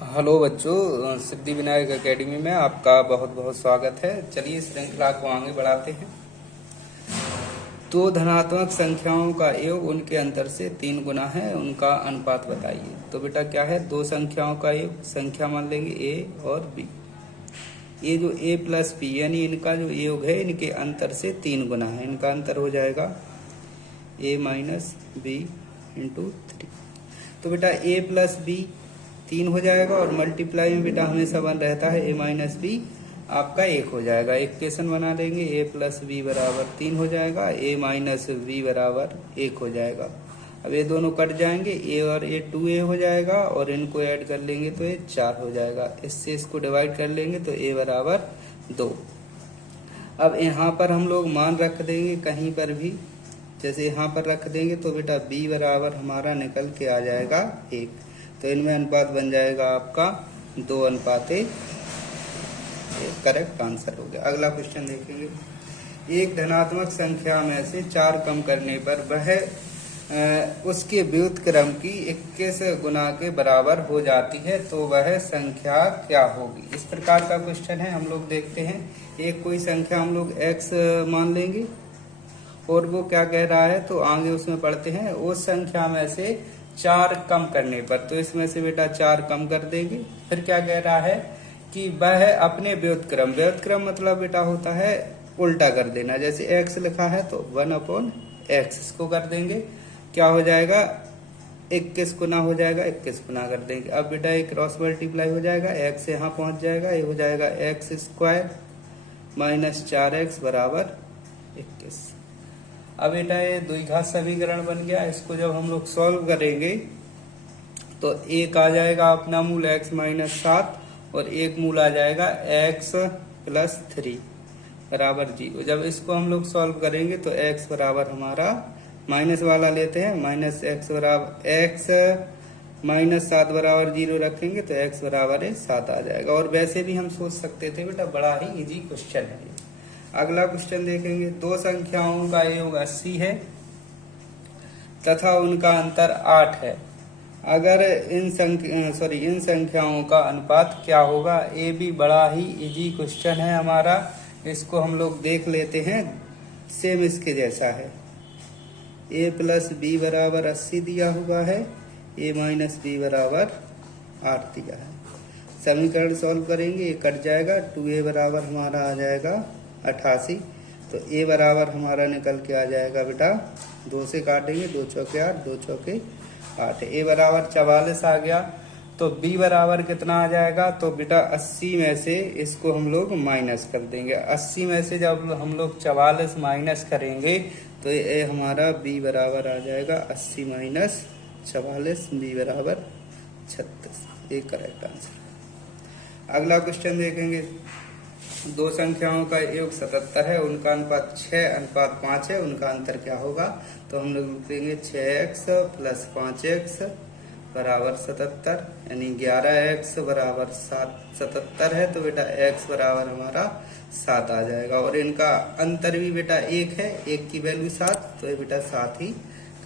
Hello बच्चों, Siddhi Vinayak academy में आपका बहुत बहुत स्वागत है। चलिए श्रृंखला को आगे बढ़ाते हैं। दो धनात्मक संख्याओं का योग उनके अंतर से 3 गुना है, उनका अनुपात बताइए। तो बेटा क्या है, दो संख्याओं का योग, संख्या मान लेंगे a और b। ये जो a प्लस b यानी इनका जो योग है इनके अंतर से 3 गुना है। इनका अंतर हो जाएगा a माइनस बी इंटू 3। तो बेटा a प्लस बी 3 हो जाएगा और मल्टीप्लाई में बेटा हमेशा बन रहता है a माइनस बी, आपका 1 हो जाएगा। इक्वेशन बना लेंगे a प्लस बी बराबर 3 हो जाएगा, a माइनस बी बराबर 1 हो जाएगा। अब ये दोनों कट जाएंगे, a और a 2a हो जाएगा और इनको ऐड कर लेंगे तो ये 4 हो जाएगा। इससे इसको डिवाइड कर लेंगे तो a बराबर 2। अब यहाँ पर हम लोग मान रख देंगे कहीं पर भी, जैसे यहाँ पर रख देंगे तो बेटा b बराबर हमारा निकल के आ जाएगा 1। तो इनमें अनुपात बन जाएगा आपका 2:1। करेक्ट आंसर हो गया। अगला क्वेश्चन देखेंगे। एक धनात्मक संख्या में से 4 कम करने पर वह उसके व्युत्क्रम की 21 गुना के बराबर हो जाती है, तो वह संख्या क्या होगी। इस प्रकार का क्वेश्चन है। हम लोग देखते हैं, एक कोई संख्या हम लोग x मान लेंगे और वो क्या कह रहा है, तो आगे उसमें पढ़ते हैं। उस संख्या में से 4 कम करने पर, तो इसमें से बेटा 4 कम कर देंगे। फिर क्या कह रहा है कि वह अपने व्युत्क्रम, व्युत्क्रम मतलब बेटा होता है उल्टा कर देना। जैसे x लिखा है तो 1/x इसको कर देंगे, क्या हो जाएगा 21 गुना हो जाएगा, 21 गुना कर देंगे। अब बेटा एक क्रॉस मल्टीप्लाई हो जाएगा, x यहाँ पहुंच जाएगा, ये हो जाएगा x² माइनस 4x बराबर 21। अब बेटा ये द्विघात समीकरण बन गया। इसको जब हम लोग सॉल्व करेंगे तो एक आ जाएगा अपना मूल x माइनस 7 और एक मूल आ जाएगा x प्लस 3 बराबर 0। जब इसको हम लोग सॉल्व करेंगे तो x बराबर हमारा माइनस वाला लेते हैं, माइनस x बराबर x माइनस 7 बराबर 0 रखेंगे तो x बराबर 7 आ जाएगा। और वैसे भी हम सोच सकते थे बेटा, बड़ा ही इजी क्वेश्चन है। अगला क्वेश्चन देखेंगे। दो संख्याओं का योग 80 है तथा उनका अंतर 8 है। अगर इन संख्याओं का अनुपात क्या होगा। ये भी बड़ा ही इजी क्वेश्चन है हमारा। इसको हम लोग देख लेते हैं, सेम इसके जैसा है। a प्लस बी बराबर 80 दिया हुआ है, a माइनस बी बराबर 8 दिया है। समीकरण सॉल्व करेंगे, ये कट जाएगा, 2a बराबर हमारा आ जाएगा 88। तो a बराबर हमारा निकल के आ जाएगा बेटा, 2 से काटेंगे, 2 चौके 8, 2 चौके 8। a बराबर 44 आ गया। तो b बराबर कितना आ जाएगा, तो बेटा 80 में से इसको हम लोग माइनस कर देंगे। 80 में से जब हम लोग 44 माइनस करेंगे तो ये हमारा b बराबर आ जाएगा 80 माइनस 44, b बराबर 36। ये करेक्ट आंसर। अगला क्वेश्चन देखेंगे। दो संख्याओं का योग 77 है, उनका अनुपात 6:5 है, उनका अंतर क्या होगा। तो हम लोग लिखेंगे 6x प्लस 5x बराबर 77, यानी 11x बराबर 77 है। तो बेटा x बराबर हमारा 7 आ जाएगा और इनका अंतर भी बेटा 1 है, 1 की वैल्यू 7, तो ये बेटा 7 ही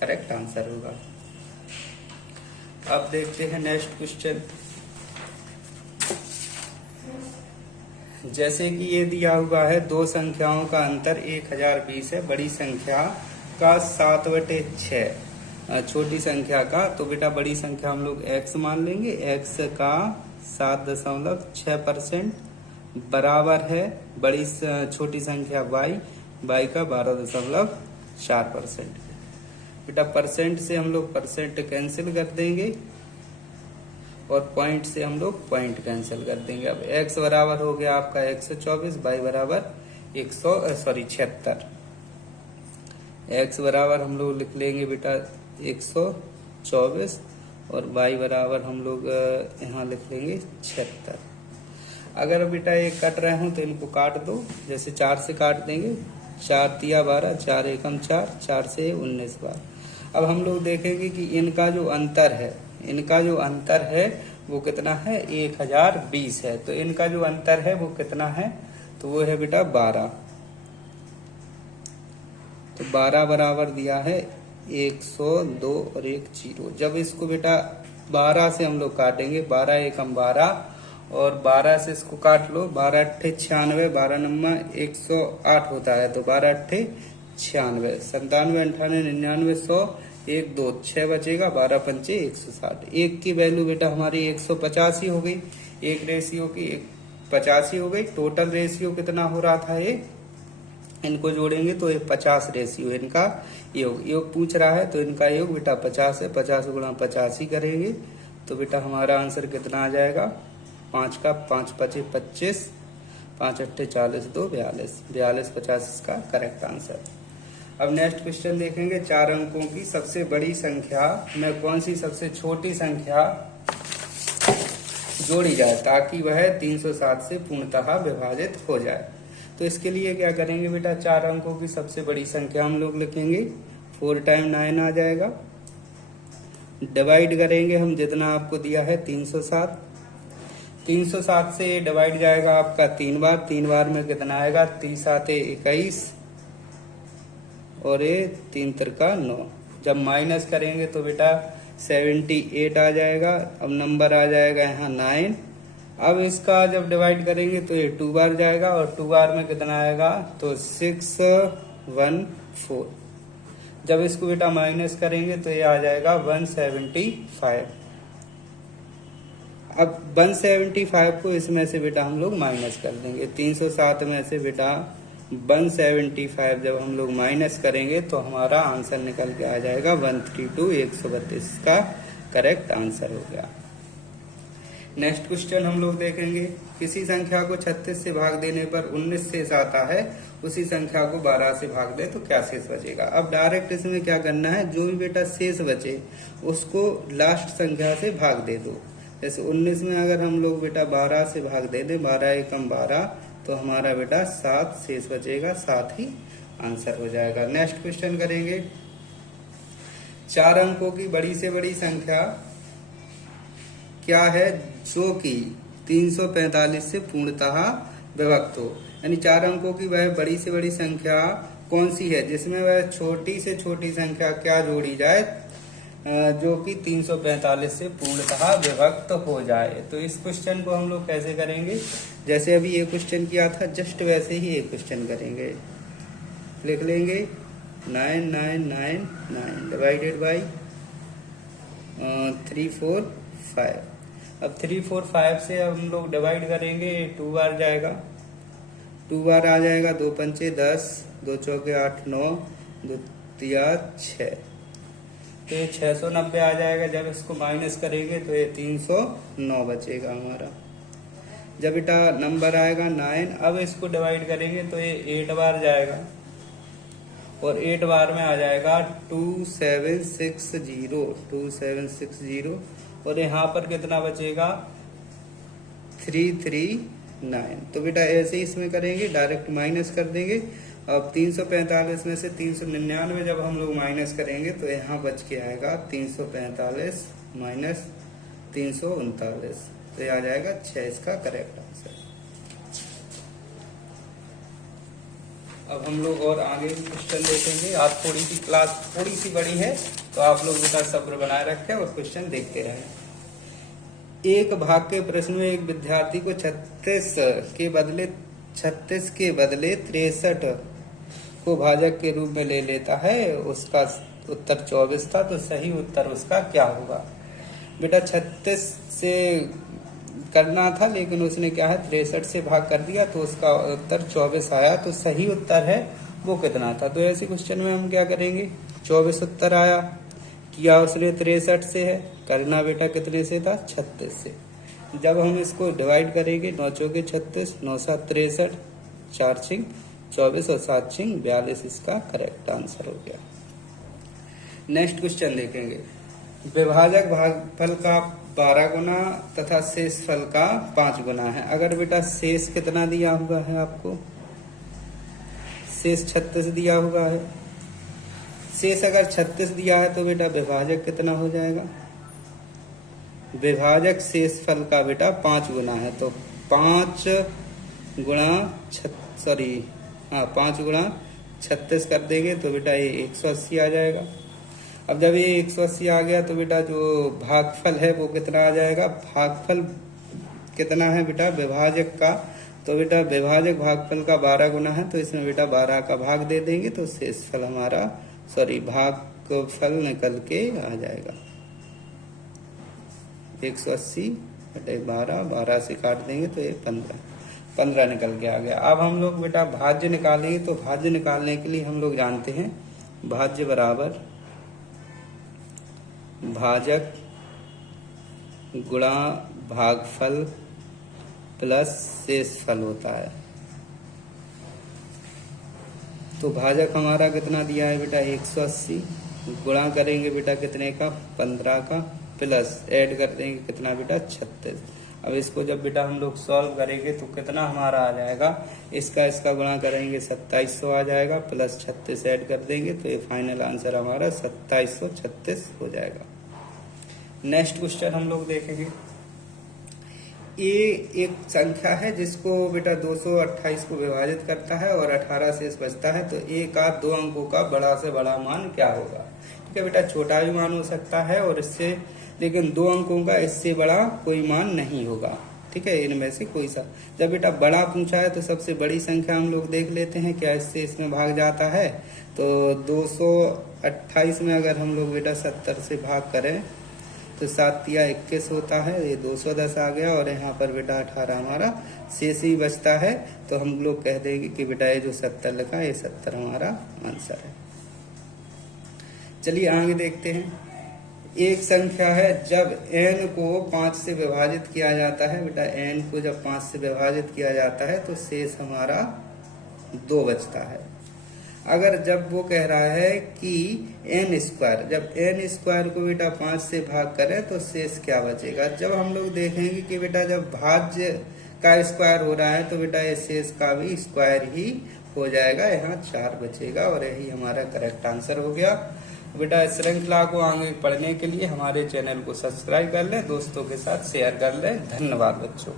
करेक्ट आंसर होगा। अब देखते हैं नेक्स्ट क्वेश्चन। जैसे कि ये दिया हुआ है, दो संख्याओं का अंतर 1020 है, बड़ी संख्या का 7/6, छोटी संख्या का। तो बेटा बड़ी संख्या हम लोग x मान लेंगे, x का 7.6% बराबर है बड़ी छोटी संख्या y का 12.4%। बेटा परसेंट से हम लोग परसेंट कैंसिल कर देंगे और पॉइंट से हम लोग पॉइंट कैंसिल कर देंगे। अब x बराबर हो गया आपका 124, y बराबर 76। x बराबर हम लोग लिख लेंगे बेटा 124 और y बराबर हम लोग यहाँ लिख लेंगे 76। अगर बेटा ये कट रहे हो तो इनको काट दो, जैसे 4 से काट देंगे, 4 तिया 12, 4 एकम 4, 4 से 19 बार। अब हम लोग देखेंगे कि इनका जो अंतर है वो कितना है, 1020 है। तो इनका जो अंतर है वो कितना है, तो वो है बेटा 12। तो 12 बराबर दिया है 102 और 1 0। जब इसको बेटा 12 से हम लोग काटेंगे, 12 एकम 12 और 12 से इसको काट लो, 12 अट्ठे 96, 12 नम्मा 108 होता है, तो 12 अट्ठे 96, 97, 98, 99, 100, 1 2 6 बचेगा, 12 पंचे 160। एक की वैल्यू बेटा हमारी 185 हो गई, एक रेशियो की 85 हो गई। टोटल रेशियो कितना हो रहा था ये, इनको जोड़ेंगे तो ये 50 रेशियो इनका योग पूछ रहा है, तो इनका योग बेटा 50 है। 50 गुणा 85 करेंगे तो बेटा हमारा आंसर कितना आ जाएगा, 5 का 5 पचे 25, 5 अट्ठे 40, 2 42, 42 50 इसका करेक्ट आंसर। अब नेक्स्ट क्वेश्चन देखेंगे, 4 अंकों की सबसे बड़ी संख्या में कौन सी सबसे छोटी संख्या जोड़ी जाए ताकि वह 307 से पूर्णतः विभाजित हो जाए। तो इसके लिए क्या करेंगे बेटा, 4 अंकों की सबसे बड़ी संख्या हम लोग लिखेंगे, 4 टाइम 9 आ जाएगा, डिवाइड करेंगे हम जितना आपको दिया है 307, 307 से डिवाइड जाएगा आपका 3 बार, 3 बार में कितना आएगा, 3 साते 21 और ये 3 तिरका 9। जब माइनस करेंगे तो बेटा 78 आ जाएगा। अब नंबर आ जाएगा यहाँ 9। अब इसका जब डिवाइड करेंगे तो ये 2 बार जाएगा और 2 बार में कितना आएगा, तो 614। जब इसको बेटा माइनस करेंगे तो ये आ जाएगा 175। अब 175 को इसमें से बेटा हम लोग माइनस कर देंगे, 307 में से बेटा 175 जब हम लोग माइनस करेंगे तो हमारा आंसर निकल के आ जाएगा 132, 132 का करेक्ट आंसर हो गया। नेक्स्ट क्वेश्चन हम लोग देखेंगे, किसी संख्या को 36 से भाग देने पर 19 शेष आता है, उसी संख्या को 12 से भाग दे तो क्या शेष बचेगा। अब डायरेक्ट इसमें क्या करना है, जो भी बेटा शेष बचे उसको लास्ट संख्या से भाग दे दो। जैसे 19 में अगर हम लोग बेटा 12 से भाग दे दें, 12 एकम 12, तो हमारा बेटा 7 शेष बचेगा, 7 ही आंसर हो जाएगा। नेक्स्ट क्वेश्चन करेंगे, 4 अंकों की बड़ी से बड़ी संख्या क्या है जो कि 345 से पूर्णतः विभक्त हो। यानी 4 अंकों की वह बड़ी से बड़ी संख्या कौन सी है जिसमें वह छोटी से छोटी संख्या क्या जोड़ी जाए जो कि 345 से पूर्णतः विभक्त हो जाए। तो इस क्वेश्चन को हम लोग कैसे करेंगे, जैसे अभी ये क्वेश्चन किया था जस्ट वैसे ही एक क्वेश्चन करेंगे। लिख लेंगे 9999 डिवाइडेड बाई 345। अब 345 से हम लोग डिवाइड करेंगे, 2 बार जाएगा, 2 बार आ जाएगा, 2 पंचे 10, 2 चौके 8 9, 2 तिया 6, तो ये 690 आ जाएगा। जब इसको माइनस करेंगे तो ये 309 बचेगा हमारा। जब बेटा नंबर आएगा 9, अब इसको डिवाइड करेंगे तो ये 8 बार जाएगा और 8 बार में आ जाएगा 2760 और यहाँ पर कितना बचेगा 339। तो बेटा ऐसे ही इसमें करेंगे, डायरेक्ट माइनस कर देंगे। अब 345 में से 399 जब हम लोग माइनस करेंगे तो यहाँ बच के आएगा 345 माइनस 339, तो ये आ जाएगा 6 इसका करेक्ट आंसर। अब हम लोग और आगे क्वेश्चन देखेंगे। आप थोड़ी सी क्लास थोड़ी सी बड़ी है तो आप लोग बेटा सब्र बनाए रखें और क्वेश्चन देखते रहें। एक भाग के प्रश्न में एक विद्यार्थी को 36 के बदले 63 को भाजक के रूप में ले लेता है, उसका उत्तर 24 था, तो सही उत्तर उसका क्या होगा। बेटा 36 से करना था लेकिन उसने क्या है 63 से भाग कर दिया तो उसका उत्तर 24 आया, तो सही उत्तर है वो कितना था। तो ऐसे क्वेश्चन में हम क्या करेंगे, 24 उत्तर आया, किया उसने 63 से है, करना बेटा कितने से था 36 से। जब हम इसको डिवाइड करेंगे 9 चौके 36, 9 7 63, 4 छिंग 24 और 7 छिंग 42 इसका करेक्ट आंसर हो गया। नेक्स्ट क्वेश्चन देखेंगे, विभाजक भागफल का 12 गुना तथा शेष फल का 5 गुना है। अगर बेटा शेष कितना दिया हुआ है आपको, शेष 36 दिया हुआ है, शेष अगर 36 दिया है तो बेटा विभाजक कितना हो जाएगा, विभाजक शेष फल का बेटा 5 गुना है, तो 5 गुणा 36 कर देंगे तो बेटा ये 180 आ जाएगा। अब जब ये 180 आ गया तो बेटा जो भागफल है वो कितना आ जाएगा, भागफल कितना है बेटा विभाजक का, तो बेटा विभाजक भागफल का 12 गुना है, तो इसमें बेटा 12 का भाग दे देंगे तो शेषफल हमारा भागफल निकल के आ जाएगा 180 बटे 12, 12 से काट देंगे तो ये 15 निकल के आ गया। अब हम लोग बेटा भाज्य निकालेंगे, तो भाज्य निकालने के लिए हम लोग जानते हैं भाज्य बराबर भाजक गुणा भागफल प्लस शेषफल होता है। तो भाजक हमारा कितना दिया है बेटा 180, गुणा करेंगे बेटा कितने का 15 का, प्लस ऐड कर देंगे कितना बेटा 36। अब इसको जब बेटा हम लोग सॉल्व करेंगे तो कितना हमारा आ जाएगा, इसका गुणा करेंगे 2700 आ जाएगा, प्लस 36 ऐड कर देंगे तो ये फाइनल आंसर हमारा 2736 हो जाएगा। नेक्स्ट क्वेश्चन हम लोग देखेंगे। ये एक संख्या है जिसको बेटा 228 को विभाजित करता है और 18 शेष बचता है, तो एक आध दो अंकों का बड़ा से बड़ा मान क्या होगा। ठीक है बेटा, छोटा भी मान हो सकता है और इससे, लेकिन 2 अंकों का इससे बड़ा कोई मान नहीं होगा। ठीक है, इनमें से कोई सा। जब बेटा बड़ा पूछा है तो सबसे बड़ी संख्या हम लोग देख लेते हैं क्या इससे इसमें भाग जाता है। तो 228 में अगर हम लोग बेटा 70 से भाग करें तो 7 या 21 होता है, ये 210 आ गया, और यहाँ पर बेटा 18 हमारा शेष ही बचता है। तो हम लोग कह देंगे कि बेटा ये जो 70 लिखा है ये 70 हमारा आंसर है। चलिए आगे देखते हैं। एक संख्या है जब n को 5 से विभाजित किया जाता है, बेटा n को जब 5 से विभाजित किया जाता है तो शेष हमारा 2 बचता है। अगर जब वो कह रहा है कि n स्क्वायर, जब n स्क्वायर को बेटा 5 से भाग करें तो शेष क्या बचेगा। जब हम लोग देखेंगे कि बेटा जब भाज्य का स्क्वायर हो रहा है तो बेटा ये शेष का भी स्क्वायर ही हो जाएगा, यहाँ 4 बचेगा, और यही हमारा करेक्ट आंसर हो गया। बेटा इस श्रृंखला को आगे पढ़ने के लिए हमारे चैनल को सब्सक्राइब कर लें, दोस्तों के साथ शेयर कर लें। धन्यवाद बच्चों।